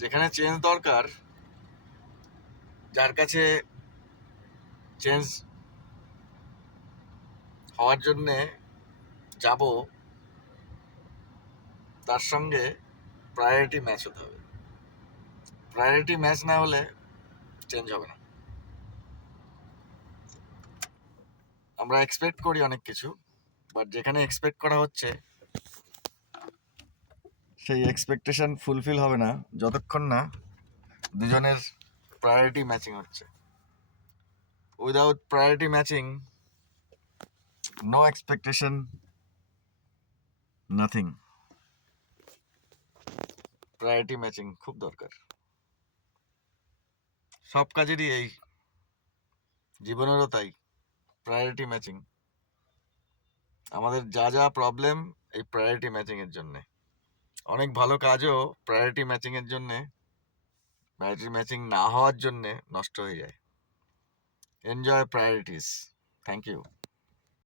যেখানে চেঞ্জ দরকার, যার কাছে চেঞ্জ হওয়ার জন্যে যাব, তার সঙ্গে প্রায়োরিটি ম্যাচ হতে হবে। প্রায়োরিটি ম্যাচ না হলে চেঞ্জ হবে না। আমরা এক্সপেক্ট করি অনেক কিছু, বাট যেখানে এক্সপেক্ট করা হচ্ছে সেই এক্সপেকটেশন ফুলফিল হবে না যতক্ষণ না দুজনের প্রায়োরিটি ম্যাচিং হচ্ছে। Without priority matching, no expectation, nothing. Priority matching খুব দরকার সব কাজেরই, এই জীবনেরও তাই। প্রায়োরিটি ম্যাচিং, আমাদের যা যা প্রবলেম এই প্রায়োরিটি ম্যাচিং এর জন্যে। অনেক ভালো কাজও প্রায়োরিটি ম্যাচিং এর জন্যে, প্রায়োরিটি ম্যাচিং না হওয়ার জন্যে নষ্ট হয়ে যায়। Enjoy priorities. Thank you.